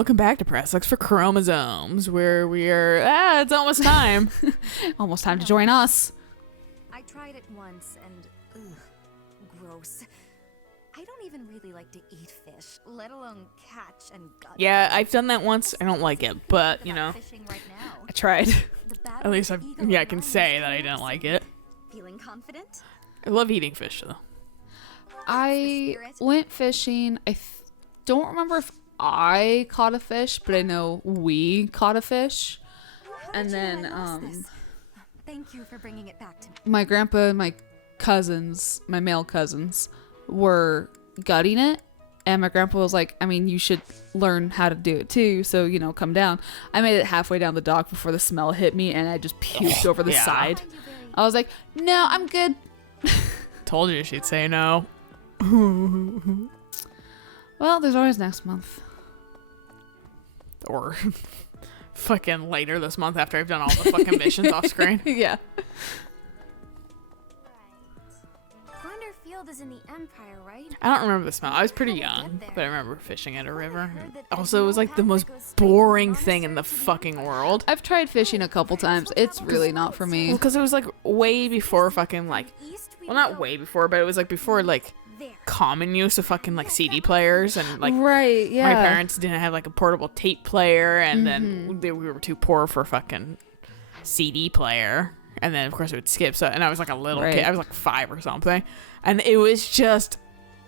welcome back to Press X for Chromosomes, where we are, it's almost time. Almost time to join us. I tried it once and, gross. I don't even really like to eat fish, let alone catch and gut. Yeah, I've done that once. I don't like it, but, you know, I tried. At least I can say that I didn't like it. Feeling confident? I love eating fish, though. I went fishing. I don't remember if I caught a fish, but I know we caught a fish. And then Thank you for bringing it back to me. my grandpa and my cousins, my male cousins, were gutting it. And my grandpa was like, I mean, you should learn how to do it too, so, you know, come down. I made it halfway down the dock before the smell hit me, and I just puked over the side. I was like, no, I'm good. Told you she'd say no. Well, there's always next month. Or fucking later this month after I've done all the fucking missions off screen. Yeah. Grinder Field is in the Empire, right? I don't remember the smell. I was pretty young, but I remember fishing at a river. Also, it was like the most boring thing in the fucking world. I've tried fishing a couple times. It's really not for me. Well, because it was like way before fucking like, well, not way before, but it was like before like common use of fucking like CD players, and like right, yeah. my parents didn't have like a portable tape player, and then we were too poor for fucking CD player, and then of course it would skip. So, and I was like a little kid. I was like 5 or something, and it was just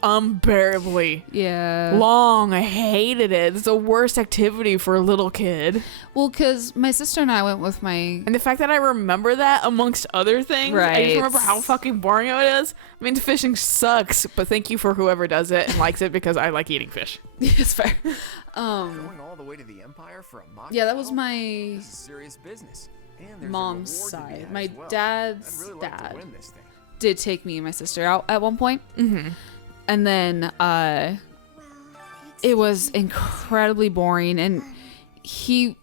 unbearably long. I hated it. It's the worst activity for a little kid. Well, because my sister and I went with my... And the fact that I remember that amongst other things, I just remember how fucking boring it is. I mean, fishing sucks, but thank you for whoever does it and likes it, because I like eating fish. It's fair. Going all the way to the Empire for a mock that was battle? my This is serious business. And there's a mom's reward to be side. had My as well. dad's I'd really like to dad win this thing. did take me and my sister out at one point. And then it was incredibly boring, and he's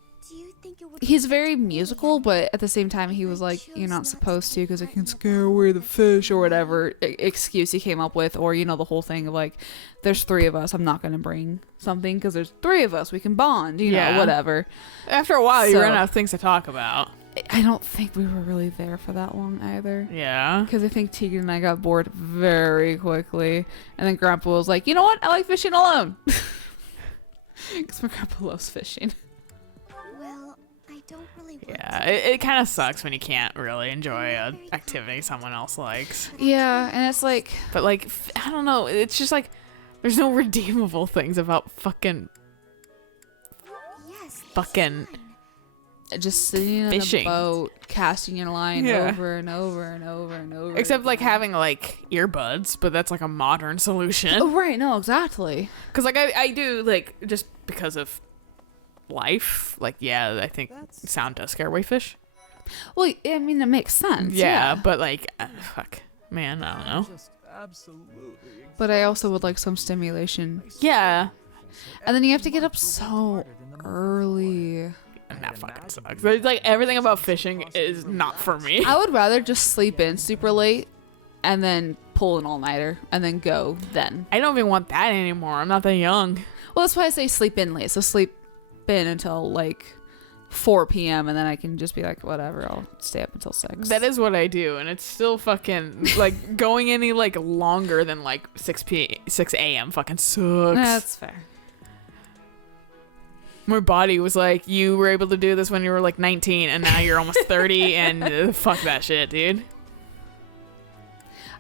very musical, but at the same time he was like, you're not supposed to because it can scare away the fish, or whatever excuse he came up with, or, you know, the whole thing of like, there's 3 of us, I'm not going to bring something because there's 3 of us, we can bond, you know, whatever. After a while, you run out of things to talk about. I don't think we were really there for that long either. Yeah. Because I think Tegan and I got bored very quickly. And then Grandpa was like, you know what? I like fishing alone. Because my grandpa loves fishing. Well, I don't really want Yeah, it kind of sucks when you can't really enjoy an activity someone else likes. Yeah, and it's like... But like, I don't know. It's just like, there's no redeemable things about fucking just sitting fishing. in a boat, casting your line over and over and over and over. Except like having like earbuds, but that's like a modern solution. Oh, right. No, exactly. Because like I do, like, just because of life, like, yeah, I think sound does scare away fish. Well, I mean, it makes sense. Yeah, but like, fuck, man, I don't know. Just absolutely. But I also would like some stimulation. Yeah. And then you have to get up so early. And that fucking sucks. It's like, everything about fishing is not for me. I would rather just sleep in super late and then pull an all-nighter and then go then. I don't even want that anymore. I'm not that young. Well, that's why I say sleep in late. So sleep in until like 4 p.m. and then I can just be like, whatever, I'll stay up until 6. That is what I do, and it's still fucking like going any like longer than like 6 a.m. fucking sucks. That's fair. My body was like, you were able to do this when you were like 19, and now you're almost 30, and fuck that shit, dude.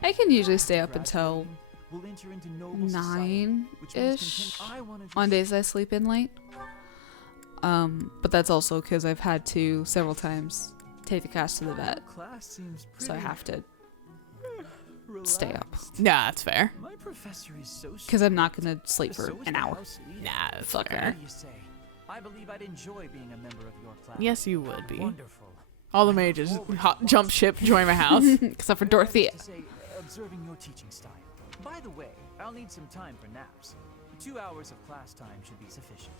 I can usually stay up until 9-ish on days I sleep in late. But that's also because I've had to several times take the cast to the vet, so I have to stay up. Nah, that's fair. Because I'm not gonna sleep for an hour. Nah, that's Fuck fair. I believe I'd enjoy being a member of your class. Yes, you would be. Wonderful. All the mages jump ship, join my house. Except for Dorothea. To say, observing your teaching style. By the way, I'll need some time for naps. 2 hours of class time should be sufficient.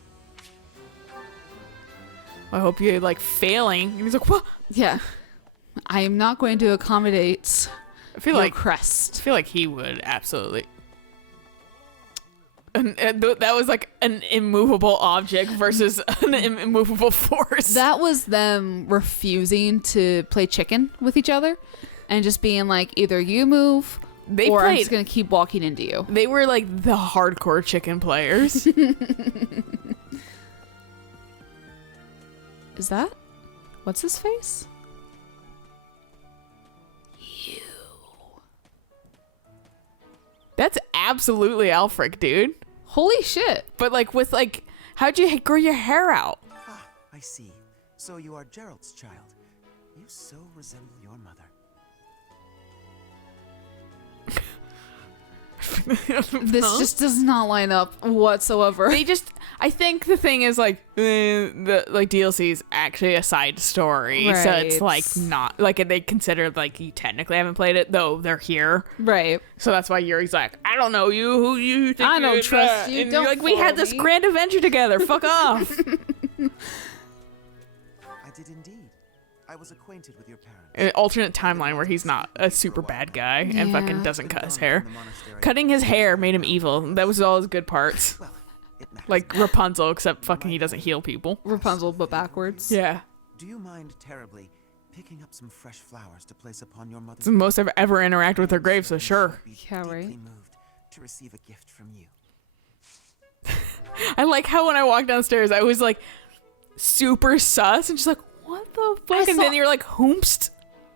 I hope you're like failing. And he's like, what? Yeah. I am not going to accommodate I feel your like crest. I feel like he would absolutely. that was like an immovable object versus an immovable force. That was them refusing to play chicken with each other and just being like, either you move or I'm just going to keep walking into you. They were like the hardcore chicken players. Is that? What's his face? That's absolutely Alfric, dude. Holy shit. But like with like, how'd you grow your hair out? Ah, I see. So you are Gerald's child. You so resemble your mother. This just does not line up whatsoever. They just, I think the thing is like, the like DLC is actually a side story, so it's like not like they consider like you technically haven't played it, though they're here, Right. so that's why Yuri's like, I don't know you, who you think I don't trust you. and Don't you're like, we had this me. grand adventure together. Fuck off. I did indeed. I was acquainted with your parents. An alternate timeline where he's not a super bad guy and fucking doesn't cut his hair. Cutting his hair made him evil. That was all his good parts. Well, it matters. Like Rapunzel, except fucking he doesn't heal people. Rapunzel, but backwards. Yeah. Do you mind terribly picking up some fresh flowers to place upon your mother's It's the most I've ever interacted with her grave, so sure. Yeah, right. Deeply moved to receive a gift from you. I like how when I walked downstairs, I was like super sus and just like, what the fuck? And then you're like, whomst?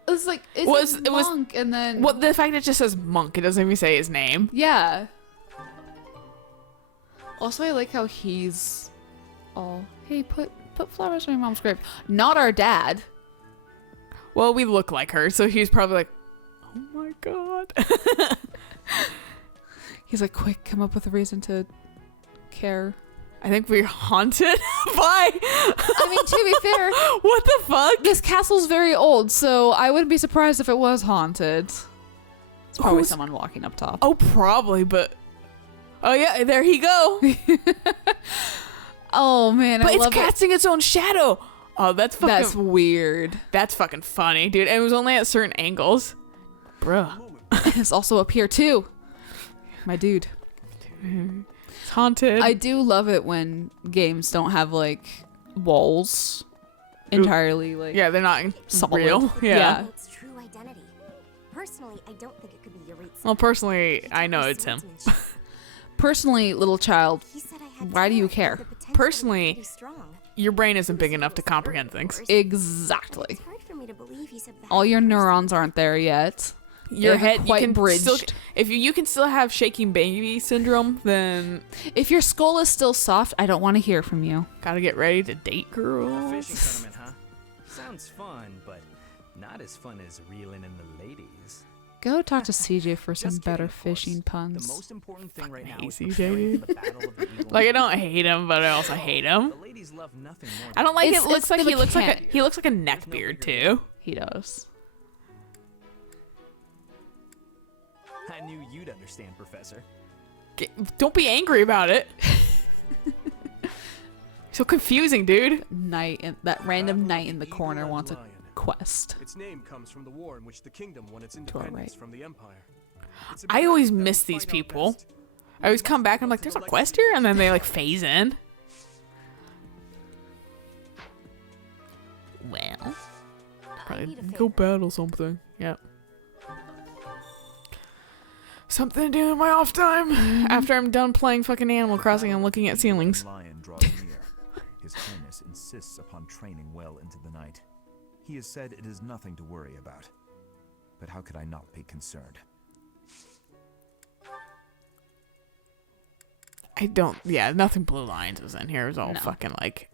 It was like, it Was- was it was- monk, and then... Well, the fact it just says monk, it doesn't even say his name. Yeah. Also, I like how he's all, hey, put flowers on your mom's grave. Not our dad. Well, we look like her, so he's probably like, oh my god. He's like, quick, come up with a reason to care. I think we're haunted by. I mean, to be fair, What the fuck? this castle's very old, so I wouldn't be surprised if it was haunted. It's probably Who's- someone walking up top. Oh, probably, but. Oh, yeah, there he go. Oh, man, But I it's love it. casting its own shadow. Oh, that's fucking. That's weird. That's fucking funny, dude. And it was only at certain angles. Bruh. It's also up here, too. My dude. It's haunted. I do love it when games don't have, like, walls entirely, like... Yeah, they're not Solid. real. Yeah. Its true identity. Personally, I don't think it could be Yaritza. Well, personally, I know it's him. Personally, little child, He said I had why do you talent, care? the potential to be Personally, pretty strong. Your brain isn't big enough to comprehend things. exactly. It's hard for me to believe he said that. All your neurons aren't there yet. Your They haven't head, you quite can bridged. still, if you can still have shaking baby syndrome, then If your skull is still soft, I don't want to hear from you. gotta get ready to date A girls. fishing tournament, huh? Sounds fun, but not as fun as reeling in the ladies. Go talk to CJ for some Just kidding, better of course. fishing The puns. most important thing right now hate is CJ, preparing for dude. the Battle of the Eagle Like I and don't hate him, but I also hate him. The ladies love nothing more. I don't like It's- it. Looks it's like the he looks like mechanic. he looks like a neckbeard too. He does. I knew you'd understand, Professor. Don't be angry about it. So confusing, dude. That random knight in the corner wants a Lion. quest. Its name comes from the war in which the kingdom won its our independence right. from the empire. It's I important always that we miss these find out people. best. I always come back and I'm like, there's a quest here, and then they like phase in. Well, probably go battle something. Yep. Something to do in my off time after I'm done playing fucking Animal Crossing and looking at ceilings. Lion draws near. His Highness insists upon training well into the night. He has said it is nothing to worry about. But how could I not be concerned? I don't. Yeah, nothing Blue Lions was in here. It was all No. fucking like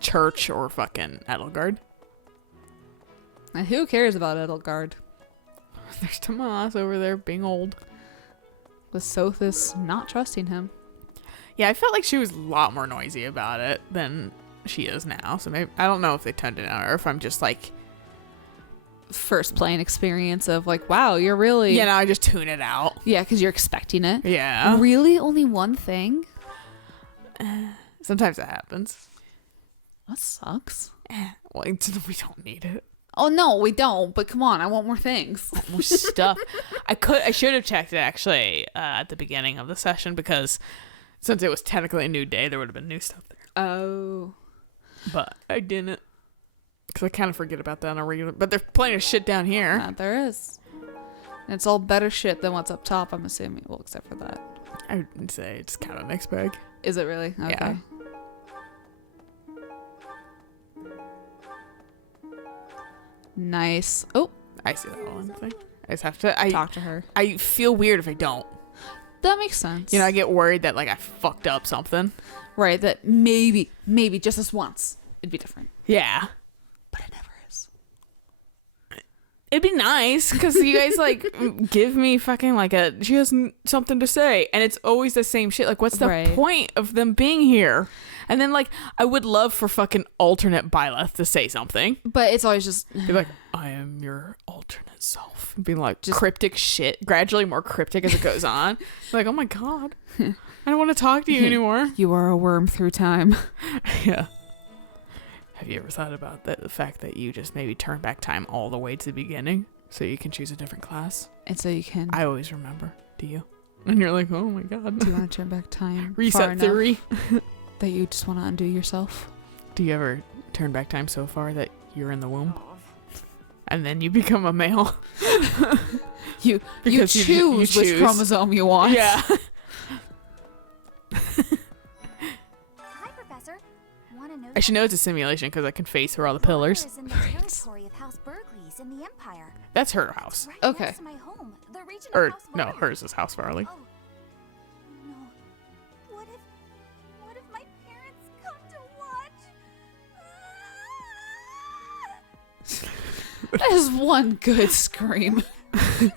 church or fucking Edelgard. And who cares about Edelgard? There's Tomas over there being old. With Sothis not trusting him. Yeah, I felt like she was a lot more noisy about it than she is now. So maybe I don't know if they toned it out or if I'm just like, First playing experience of like, wow, you're really... yeah, now I just tune it out. Yeah, because you're expecting it. Yeah. Really? Only one thing? Sometimes that happens. That sucks. Well, we don't need it. Oh, no, we don't. But come on, I want more things. More stuff. I should have checked it actually at the beginning of the session because Since it was technically a new day, there would have been new stuff there. Oh. But I didn't. Because I kind of forget about that on a regular. But there's plenty of shit down here. There is. And it's all better shit than what's up top, I'm assuming. Well, except for that. I would say it's kind of a mixed bag. Is it really? Okay. Yeah. Nice. Oh, I see that one thing. I just have to talk to her. I feel weird if I don't. That makes sense. You know, I get worried that like I fucked up something. Right, that maybe just this once it'd be different. Yeah. But it never is. It'd be nice because you guys like give me fucking like she has something to say and it's always the same shit. Like what's the point of them being here? And then like I would love for fucking alternate Byleth to say something. But it's always just be like, I am your alternate self. Being like just cryptic shit, gradually more cryptic as it goes on. Like, oh my god. I don't want to talk to you anymore. You are a worm through time. Yeah. Have you ever thought about the fact that you just maybe turn back time all the way to the beginning so you can choose a different class? And so you can. I always remember. Do you? And you're like, oh my god. Do you want to turn back time? Reset theory. That you just want to undo yourself? Do you ever turn back time so far that you're in the womb? And then you become a male? you choose which chromosome you want. Yeah. Hi, Professor. Want to know I should know it's a simulation because I can face through all the pillars. Is in the territory of House Berkeley's in the Empire. That's her house. Right Okay. next to my home, the region Or, of House no, Farley. hers is House Farley. Oh. No. What if my parents come to watch? That is one good scream. You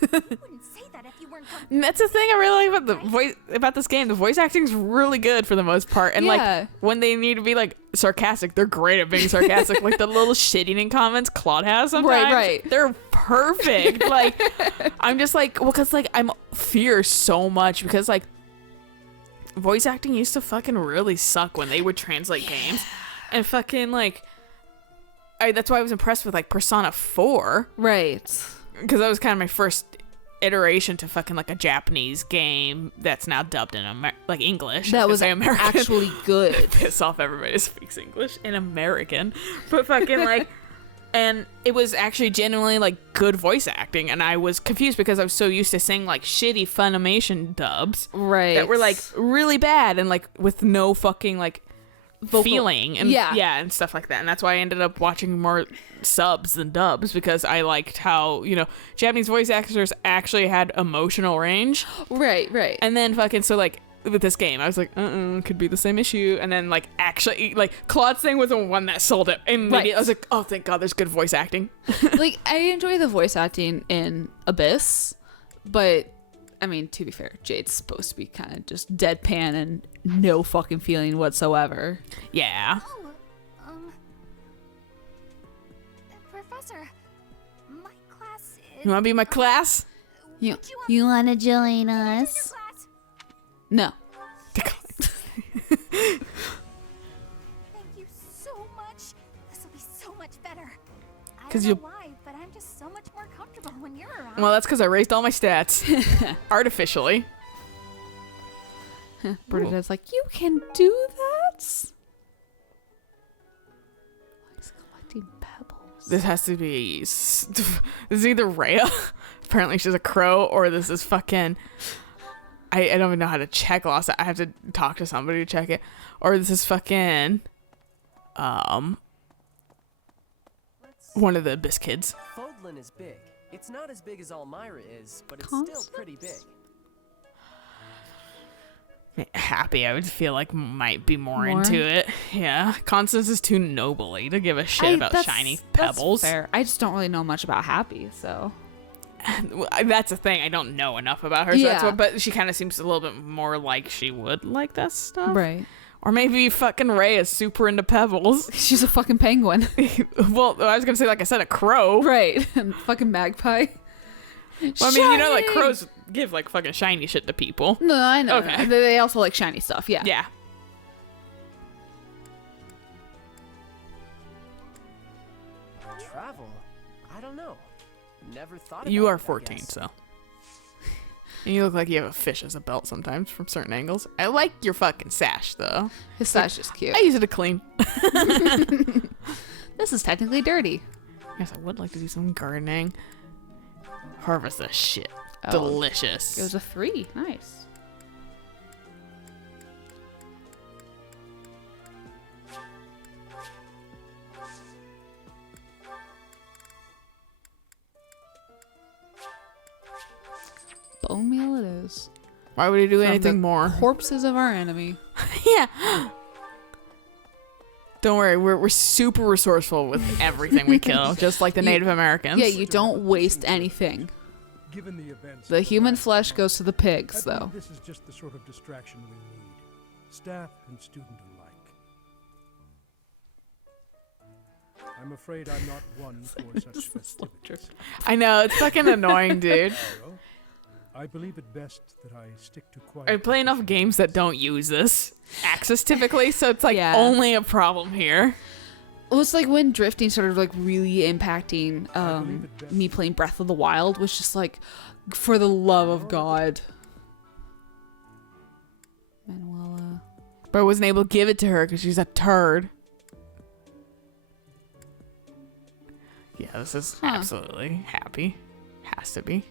wouldn't say that if you weren't comfortable. And that's the thing I really like about the voice about this game. The voice acting's really good for the most part, and Yeah. like when they need to be like sarcastic, they're great at being sarcastic. Like the little shit-eating comments Claude has sometimes, Right. They're perfect. Like I'm just like, well, because like I'm fear so much because like voice acting used to fucking really suck when they would translate games, and fucking like. That's why I was impressed with like Persona 4. Right. Because that was kind of my first iteration to fucking like a Japanese game that's now dubbed in like English. That was American. actually good. Piss off everybody who speaks English in American. But fucking like, and it was actually genuinely like good voice acting. And I was confused because I was so used to seeing like shitty Funimation dubs. Right. That were like really bad and like with no fucking like feeling and and stuff like that, and that's why I ended up watching more subs than dubs because I liked how, you know, Japanese voice actors actually had emotional range. Right. And then fucking so like with this game I was like could be the same issue, and then like actually like Claude's thing was the one that sold it immediately. Right. I was like, oh thank god there's good voice acting. Like I enjoy the voice acting in Abyss, but I mean, to be fair, Jade's supposed to be kind of just deadpan and no fucking feeling whatsoever. Yeah. Oh, Professor, my class is. You want to be my class? You You want to join us? your class? No. Thank you so much. This will be so much better. I 'Cause don't you- know why, but I'm just so much more comfortable when you're around. Well, that's because I raised all my stats artificially. Bernadette's like, you can do that? He's collecting pebbles. This has to be. This is either Rhea. Apparently she's a crow, or this is fucking. I don't even know how to check loss. I have to talk to somebody to check it. Or this is fucking. One of the Abyss kids. Fodlan is big. It's not as big as Almyra is, but it's Constance? still pretty big. Happy, I would feel like might be more into it. Yeah, Constance is too nobly to give a shit about shiny pebbles. That's fair. I just don't really know much about Happy, so. That's the thing. I don't know enough about her. So Yeah. that's what, but she kind of seems a little bit more like she would like that stuff. Right. Or maybe fucking Ray is super into pebbles. She's a fucking penguin. Well, I was gonna say, like I said, a crow. Right. And fucking magpie. Well, I mean, you know, like Shiny! crows give like fucking shiny shit to people. No, I know. Okay. They also like shiny stuff, yeah. Yeah. Travel? I don't know. Never thought You about are it, I 14, guess. so. And you look like you have a fish as a belt sometimes from certain angles. I like your fucking sash, though. His sash is cute. I use it to clean. This is technically dirty. Yes, I would like to do some gardening. Harvest the shit. Oh, Delicious. It was a 3. Nice. Bone meal it is. Why would he do From anything the more? Corpses of our enemy. Yeah. Don't worry, we're super resourceful with everything we kill, just like the Native Americans. Yeah, you don't waste anything. Given the events, The human flesh goes to the I pigs, believe though. this is just the sort of distraction we need, staff and student alike. I'm afraid I'm not one for such festivities. I know, it's fucking annoying, dude. So, I believe it best that I stick to quiet. I play enough games that don't use this axis typically, so it's like Yeah. only a problem here. Well, it's like when drifting started like really impacting me playing Breath of the Wild was just like, for the love of God. Manuela. But I wasn't able to give it to her because she's a turd. Yeah, this is absolutely happy. Has to be.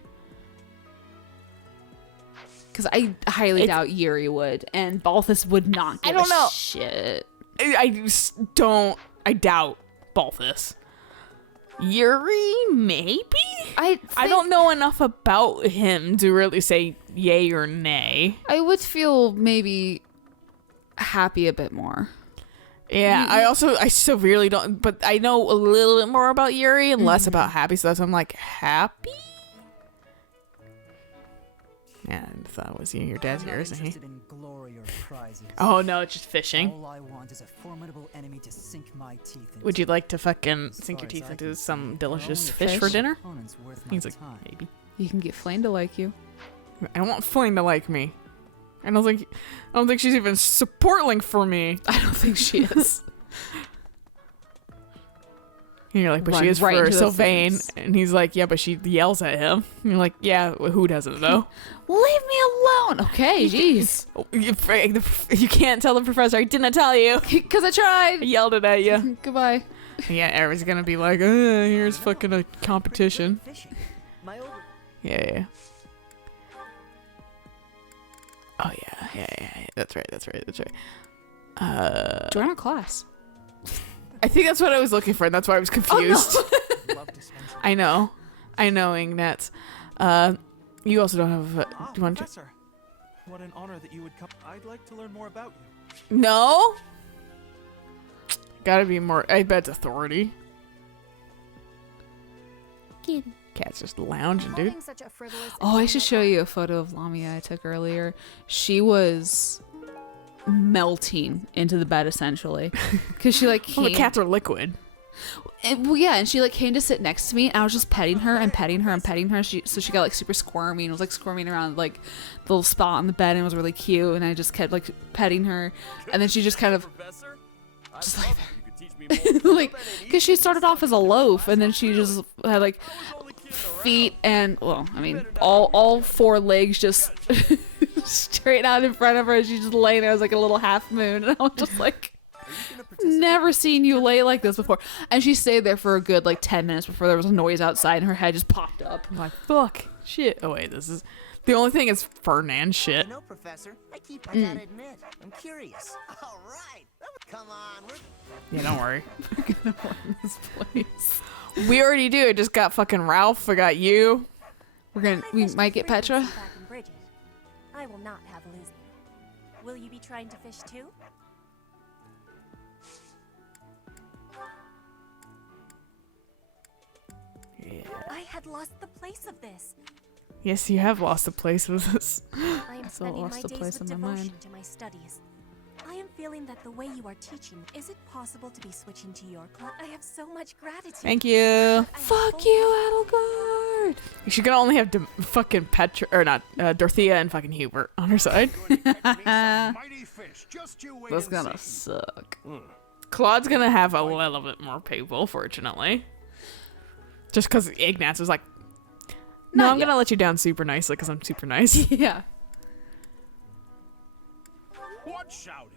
Because I highly doubt Yuri would, and Balthus would not give I don't know. shit. I just don't. I doubt Balthus. Yuri, maybe? I don't know enough about him to really say yay or nay. I would feel maybe happy a bit more. Yeah, I severely don't, but I know a little bit more about Yuri and less about Happy, so that's why I'm like, Happy? Yeah, I thought it was you. Your dad's here, isn't he? Interested in glory or prizes. Oh no, it's just fishing. All I want is a formidable enemy to sink my teeth into. Would you like to fucking As sink far your as teeth I into can some see, delicious only a fish for fish? dinner? opponent's worth my He's like, time. maybe. You can get Flame to like you. I don't want Flame to like me. I don't think she's even supporting for me. I don't think she is. And you're like, but Run she is right for into the Sylvain. fence. And he's like, yeah, but she yells at him. And you're like, yeah, well, who doesn't though? Leave me alone. Okay, jeez. You can't tell the professor, I didn't tell you. Because I I tried. yelled it at you. Goodbye. Yeah, everyone's gonna be like, here's fucking a competition. Fishing. My old Yeah. Oh yeah. That's right. Join our class. I think that's what I was looking for, and that's why I was confused. love to spend some I know, Ignatz. You also don't have. Do you want to? Professor, what an honor that you would come. I'd like to learn more about you. No. Gotta be more. I bet it's authority. Cat's just lounging, dude. Holding such a frivolous Oh, I and should show you a photo of Lamia I took earlier. She was melting into the bed essentially because she like Well, came. the cats are liquid. Well, yeah, and she like came to sit next to me, and I was just petting her and petting her and petting her. So she got like super squirmy and was like squirming around like the little spot on the bed, and it was really cute. And I just kept like petting her, and then she just kind of just like like because she started off as a loaf, and then she just had like feet and well, I mean all four legs just straight out in front of her. She just lay there as like a little half moon, and I was just like. Never seen you lay like this before. And she stayed there for a good like 10 minutes before there was a noise outside and her head just popped up. I'm like, fuck, shit. Oh wait, this is the only thing is Fernand shit. You know, Professor, I gotta admit, I'm curious. All right, come on, Yeah, don't worry. This place. We already do. I just got fucking Ralph. I got you. We might get Petra. back in Bridget. I will not have Lizzie. Will you be trying to fish too? Yeah. I had lost the place of this. Yes, you have lost the place with this. I am still spending lost my the days place with in my devotion mind. to my studies. I am feeling that the way you are teaching, is it possible to be switching to your class? I have so much gratitude. Thank you. I have Fuck full you, Adelgard. She's gonna only have fucking Petra or not Dorothea and fucking Hubert on her side. Mighty fish, just you wait That's and gonna see. suck. Claude's gonna have a little bit more people, fortunately. Just because Ignatz was like, No, Not I'm yet. gonna let you down super nicely because I'm super nice. Yeah. What shouting?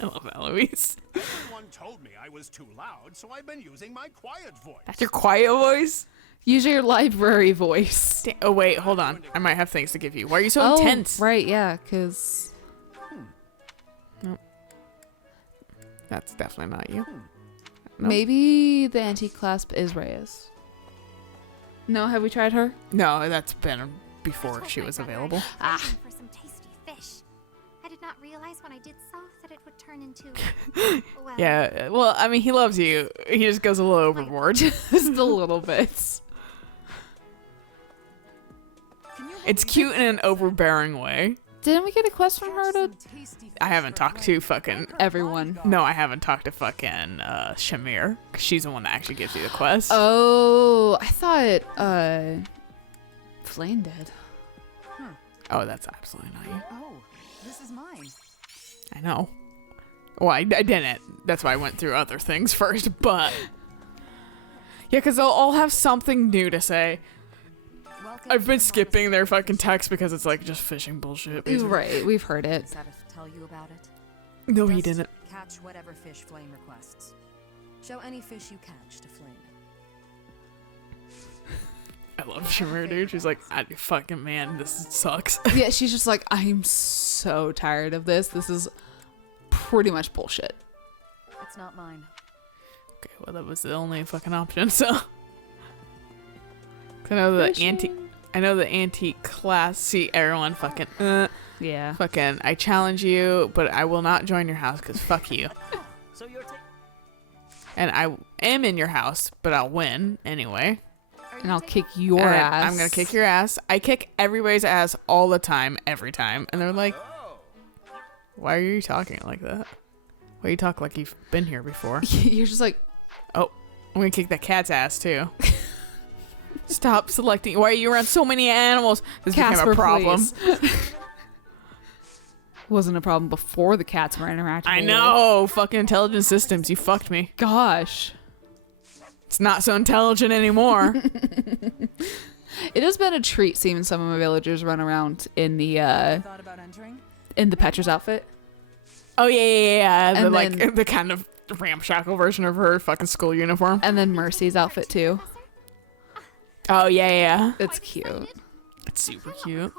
I love Eloise. Everyone told me I was too loud, so I've been using my quiet voice. That's your quiet voice? Use your library voice. Oh, wait, hold on. I might have things to give you. Why are you so intense? Right, yeah, because... Nope. That's definitely not you. Nope. Maybe the antique clasp is Reyes. No, have we tried her? No, that's been before she was available. For some tasty fish. I did not realize when I did so that it would turn into. Well, Yeah, well, I mean, he loves you. He just goes a little overboard. Just a little bit. It's cute in an overbearing way. Didn't we get a quest from her to I haven't talked to fucking... everyone? No, I haven't talked to fucking Shamir. 'Cause she's the one that actually gives you the quest. Oh, I thought Flame did. Oh, that's absolutely not you. Oh, this is mine. I know. Well, I didn't. That's why I went through other things first, but... Yeah, because they'll all have something new to say. I've been skipping their fucking text because it's like just fishing bullshit. Basically. Right, we've heard it. Decided to tell you about it. No, he Just didn't. Catch whatever fish Flame requests. Show any fish you catch to Flame. I love Shamir, dude. She's like, fucking man, this sucks. Yeah, she's just like, I'm so tired of this. This is pretty much bullshit. It's not mine. Okay, well, that was the only fucking option, so... I know the antique class. See, everyone fucking, Yeah. fucking, I challenge you, but I will not join your house because fuck you. So you're And I am in your house, but I'll win anyway. And I'll kick your And ass. I'm gonna kick your ass. I kick everybody's ass all the time, every time. And they're like, why are you talking like that? Why you talk like you've been here before? You're just like, Oh, I'm gonna kick that cat's ass too. Stop selecting. Why are you around so many animals? This became Casper, a problem. please. Wasn't a problem before the cats were interacting. I know. Fucking intelligent systems. You fucked me. Gosh. It's not so intelligent anymore. It has been a treat seeing some of my villagers run around in the Thought about entering? Petra's outfit. Oh yeah. The, And like then- the kind of ramshackle version of her fucking school uniform. And then Mercy's outfit too. Oh yeah. It's cute. It's super cute.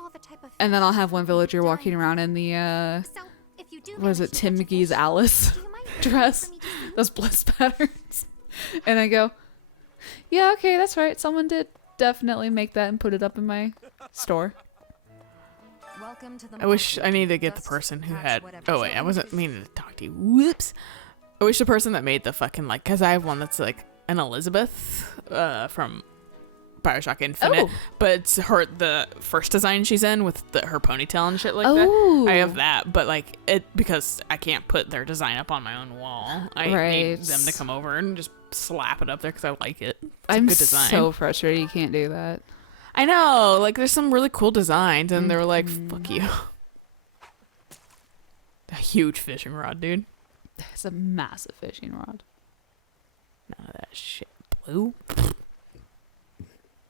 And then I'll have one villager walking around in the what is it, Tim McGee's Alice dress. Those bliss patterns. And I go, yeah, okay, that's right. Someone did definitely make that and put it up in my store. I wish I need to get the person who had. Oh wait, I wasn't meaning to talk to you. Whoops. I wish the person that made the fucking like, cause I have one that's like an Elizabeth from Bioshock Infinite, Oh. but it's the first design she's in with her ponytail and shit like Oh. that. I have that, but like it because I can't put their design up on my own wall. I need Right. them to come over and just slap it up there because I like it. It's a I'm good design. so frustrated you can't do that. I know, like there's some really cool designs, and they were like, "Fuck you." A huge fishing rod, dude. It's a massive fishing rod. None of that shit blue.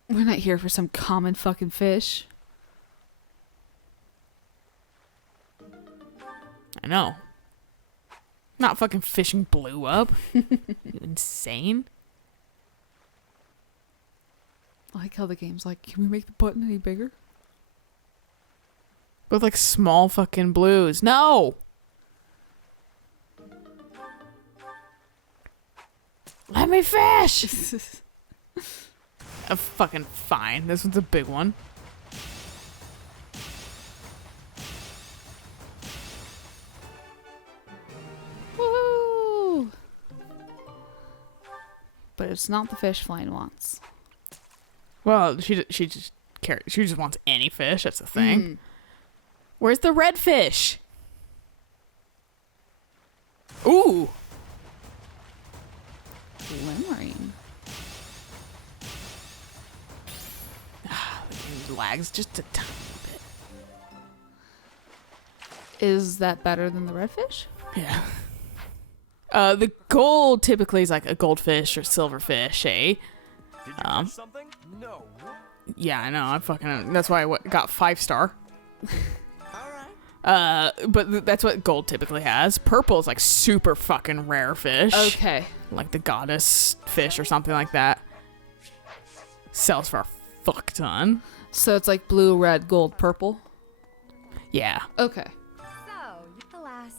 We're not here for some common fucking fish. I know. Not fucking fishing blue up. You insane. I like how the game's like, can we make the button any bigger? With like small fucking blues. No! Let me fish! Fucking fine. This one's a big one. Woo! But it's not the fish Flame wants. Well, she just cares. She just wants any fish. That's the thing. Where's the red fish? Ooh! Glimmering. It lags just a tiny bit. Is that better than the redfish? Yeah. The gold typically is like a goldfish or silverfish, eh? Did you catch something? No. Yeah, I know. I fucking. That's why I got 5-star. All right. But that's what gold typically has. Purple is like super fucking rare fish. Okay. Like the goddess fish or something like that. Sells for a fuck ton. So it's like blue, red, gold, purple. Yeah. Okay. So, alas.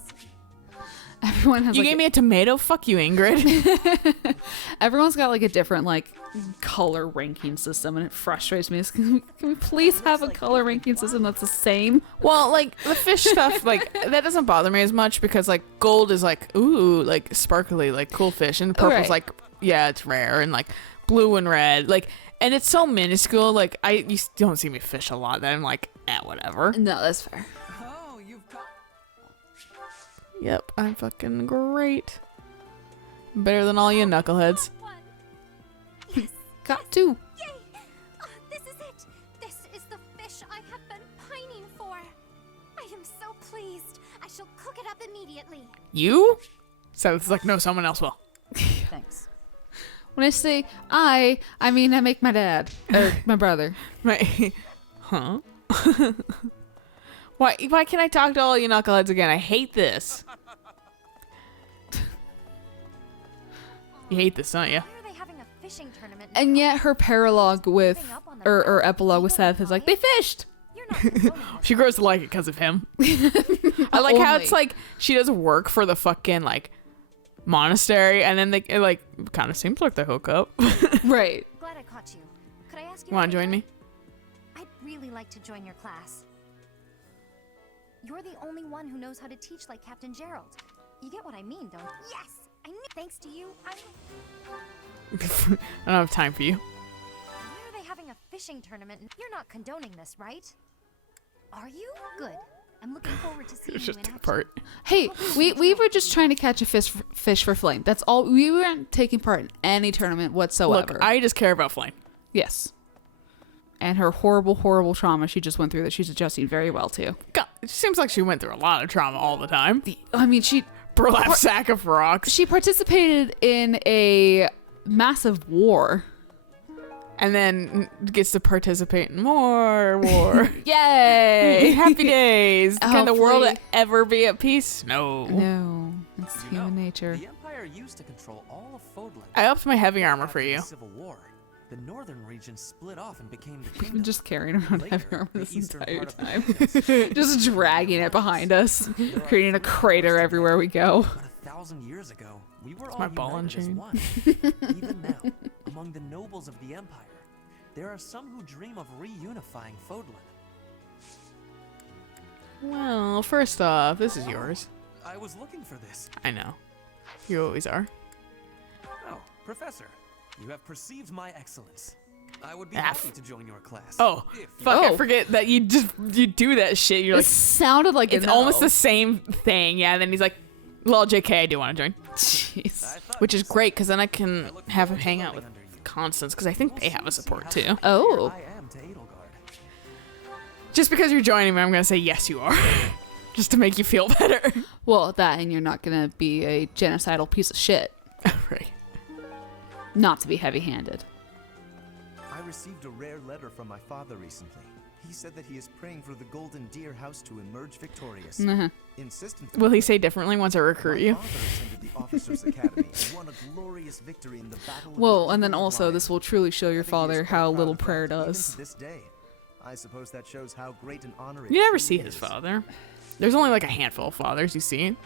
Everyone has You like gave me a tomato? Fuck you, Ingrid. everyone's got like a different like color ranking system, and it frustrates me. Can we please have a color ranking system that's the same? Well, like the fish stuff, like that doesn't bother me as much because like gold is like ooh, like sparkly, like cool fish, and purple's Right. like yeah, it's rare, and like blue and red, like, and it's so minuscule. Like you don't see me fish a lot. That I'm like, whatever. No, that's fair. Oh, you've caught. Yep, I'm fucking great. Better than all you knuckleheads. One. Yes. Got two. Yay! This is it. This is the fish I have been pining for. I am so pleased. I shall cook it up immediately. You? So it's like no, someone else will. Thanks. When I say I mean I make my dad or my brother. My, huh? Why can't I talk to all you knuckleheads again? I hate this. You hate this, don't you? Why are they having a fishing tournament? And now? yet her paralogue with or epilogue with Seth is like they fished. You're not condoning this, She grows to like it because of him. I like how Only. it's like she does work for the fucking like monastery, and then it like kind of seems like they hook up. Right. Glad I caught you. Could I ask you? Want to a join favor? me? I'd really like to join your class. You're the only one who knows how to teach like Captain Gerald. You get what I mean, don't you? Yes! I knew. Thanks to you, I'm... I don't have time for you. Why are they having a fishing tournament? You're not condoning this, right? Are you? Good. I'm looking forward to seeing It's you just in a action. part. Hey, we were just trying to catch a fish for Flame. That's all. We weren't taking part in any tournament whatsoever. Look, I just care about Flame. Yes. And her horrible, horrible trauma she just went through that she's adjusting very well to. God, it seems like she went through a lot of trauma all the time. I mean, she Burlap sack of rocks. she participated in a massive war. And then gets to participate in more war. Yay! Happy days. Can the world Hopefully. ever be at peace? No. No, it's You human know, nature. The Empire used to control all of Fodlan. I upped my heavy armor After for the you. Civil War, the northern region split off and became the We've kingdom. been just carrying around Later, heavy armor the this eastern entire part of the time. kingdom Just dragging it behind us, There are creating a 3 crater parts to everywhere we the go. But 1,000 years ago, we were all my ball and united as chain. one. Even now, among the nobles of the Empire, there are some who dream of reunifying Fodlan. Well, first off, this is yours. I was looking for this. I know. You always are. Oh, Professor, you have perceived my excellence. I would be F. happy to join your class. Oh, if you- fuck, I Oh. forget that you do that shit. You're It like, sounded like it's a no. almost the same thing. Yeah, and then he's like, lol, JK, I do want to join. Jeez. I thought Which you is said great, because then I can I look have him forward to hang out with learning under you. Constance, because I think they have a support too. Oh. I am to Edelgard. Just because you're joining me, I'm going to say, yes, you are. Just to make you feel better. Well, that and you're not gonna be a genocidal piece of shit. Right. Not to be heavy-handed. I received a rare letter from my father recently. He said that he is praying for the Golden Deer House to emerge victorious. Uh-huh. Insistent. Will he say differently once I recruit My you? father attended the Officers' Academy and won a glorious victory in the battle. of Well, the and then Eagle also Lion. this will truly show your I think he is father quite how proud little of that, prayer even to does. this day. I suppose that shows how great an honor it You never truly see his is. father. There's only like a handful of fathers you see.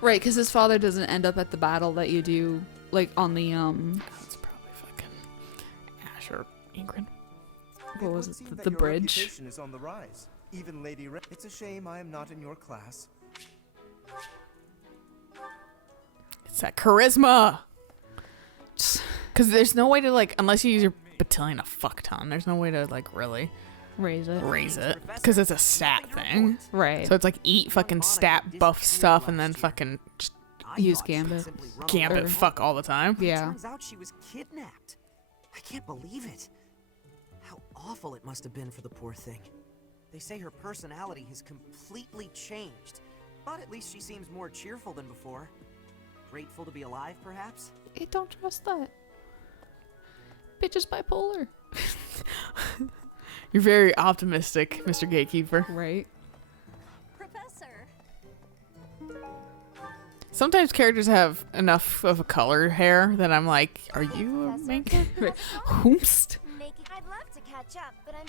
Right, because his father doesn't end up at the battle that you do, like on the That's probably fucking Ash or Ingrid. what was would it, seem the that your bridge? reputation is on the rise. Even Lady Re- It's a shame I am not in your class. It's that charisma. Because there's no way to like, unless you use your battalion a fuck ton, there's no way to like really Raise it. raise it. Because it's a stat thing. Right. So it's like eat fucking stat buff stuff and then fucking just Use Gambit. gambit Or- fuck all the time. Yeah. Turns out she was kidnapped. I can't believe it. How awful it must have been for the poor thing. They say her personality has completely changed, but at least she seems more cheerful than before. Grateful to be alive, perhaps? I don't trust that. Bitch is bipolar. You're very optimistic, Mr. Gatekeeper. Right. Professor. Sometimes characters have enough of a colored hair that I'm like, are you a main character? Hoomst. I'd love to catch up, but I'm.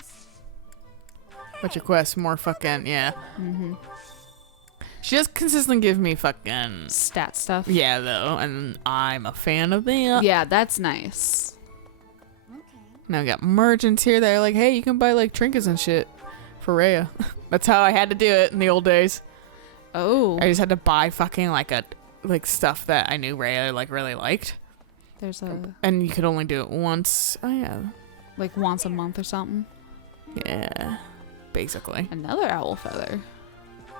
What's your quest? More fucking, yeah. Mm-hmm. She just consistently give me fucking Stat stuff. yeah, though, and I'm a fan of that. Yeah, that's nice. Okay. Now we got merchants here that are like, hey, you can buy like trinkets and shit for Rhea. That's how I had to do it in the old days. Oh. I just had to buy fucking like stuff that I knew Rhea like really liked. There's a And you could only do it once. Oh yeah. like once a month or something. Yeah. Basically. Another owl feather.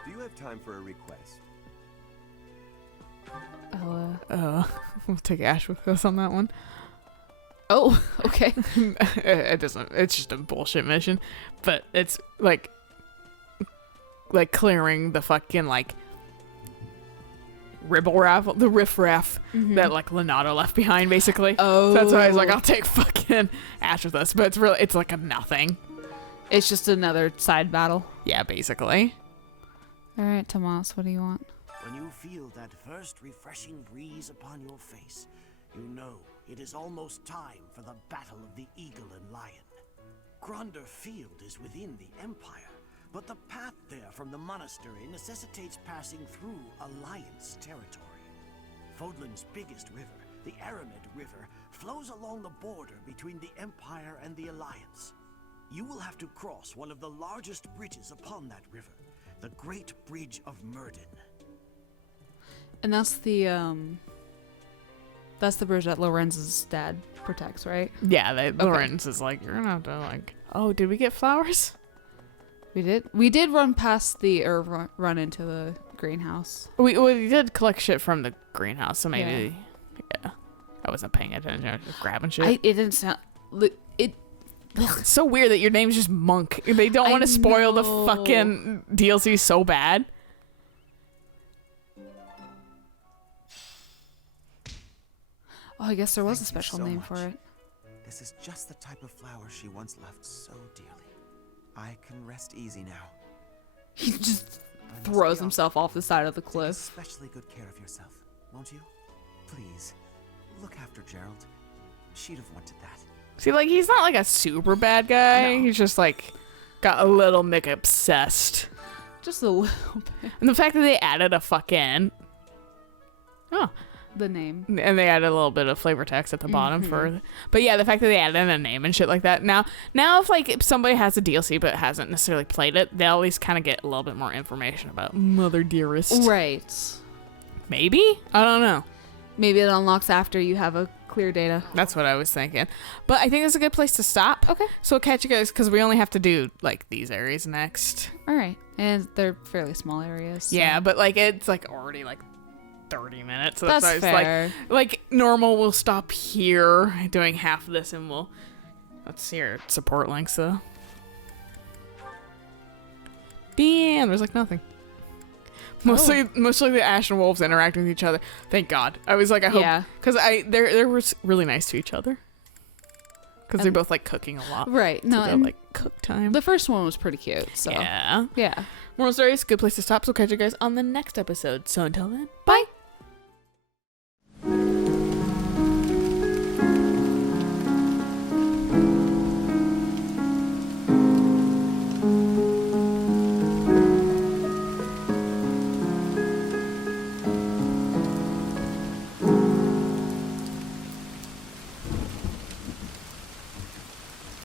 Do you have time for a request? We'll take Ash with us on that one. Oh, okay. It doesn't. It's just a bullshit mission, but it's like clearing the fucking like the riffraff that like Leonardo left behind, basically. Oh, So that's why I was like, I'll take fucking Ash with us, but it's like a nothing. it's just another side battle. Yeah, basically. All right, Tomas, what do you want? When you feel that first refreshing breeze upon your face, you know it is almost time for the battle of the eagle and lion. Gronder Field is within the Empire, but the path there from the monastery necessitates passing through Alliance territory. Fodlan's biggest river, the Aramid River, flows along the border between the Empire and the Alliance. You will have to cross one of the largest bridges upon that river, the Great Bridge of Murden. And that's the bridge that Lorenz's dad protects, right? Yeah, Lorenz is like, you're gonna have to like. Oh, did we get flowers? We did run past run into the greenhouse. We did collect shit from the greenhouse, so maybe yeah. I wasn't paying attention. I was just grabbing shit. It didn't sound. It's so weird that your name's just Monk. They don't want to spoil the fucking DLC so bad. Oh, I guess there was a Thank you special so name much. for it. This is just the type of flower she once loved so dearly. I can rest easy now. He just I must throws be himself off the side of the Take cliff. especially good care of yourself, won't you? Please, look after Gerald. She'd have wanted that. See, like, he's not like a super bad guy. No. He's just like got a little Mick obsessed. Just a little bit. And the fact that they added a fucking The name. and they added a little bit of flavor text at the bottom but yeah, the fact that they added a name and shit like that. Now if somebody has a DLC but hasn't necessarily played it, they'll at least kind of get a little bit more information about Mother Dearest. Right. Maybe? I don't know. Maybe it unlocks after you have a clear data. That's what I was thinking. But I think it's a good place to stop. Okay. So I'll catch you guys because we only have to do like these areas next. All right. And they're fairly small areas. So. Yeah, but like it's like already like 30 minutes. So That's why it's fair. like normal we'll stop here doing half of this and let's see our support links though. Bam, there's like nothing. Mostly the Ash and Wolves interacting with each other. Thank God. I was like, I hope, because they were really nice to each other. Because they're both like cooking a lot. Right. No, so like cook time. The first one was pretty cute. So yeah. Yeah. Moral stories, good place to stop. So catch you guys on the next episode. So until then, bye.